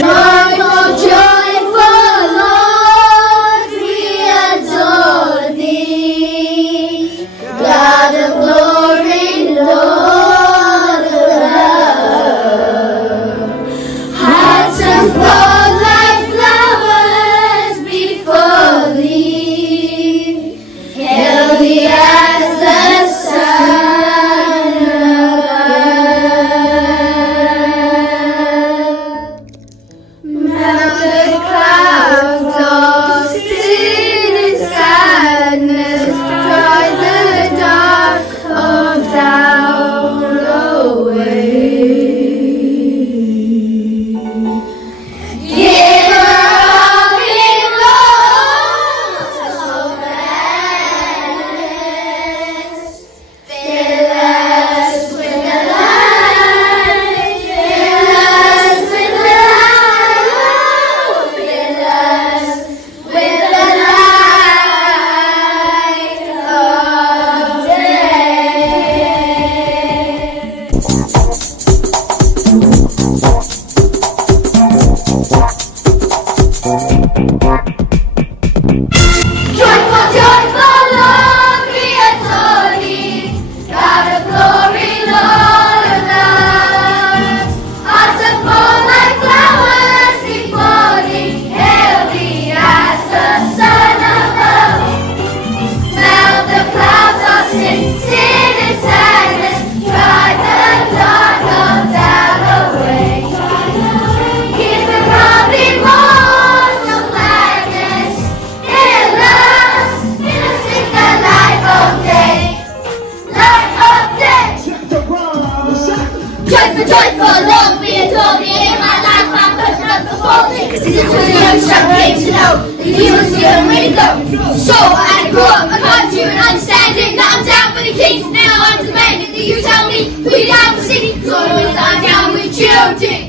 Joyful, joyful Lord, we adore thee. God of glory, Lord of love. Hearts unfold like flowers before thee. Healthy as the sun above. Melt the clouds, all sin and sadness, drive the dark of doubt away. Giver of it all, so endless, fill us with the light, fill us with the light, fill us with the light of day. Joyful, joyful Lord, we adore thee. God of glory, Lord of love. Hearts unfold like flowers before thee. Hail thee as the sun above. Melt the clouds of sin, sin and sadness. Drive the dark of doubt away. Give the robbing walls of gladness. Fill us with the light of day. Light of day. Joyful, joyful Lord, we adore thee. In my life I'm putting up before thee. 'Cause this is who the young shall came to know that he was the only way to go. So I grew up, I got to an understanding that I'm down for the kings. Now I'm demanding that you tell me who you down for city. So I'm down with G.O.D.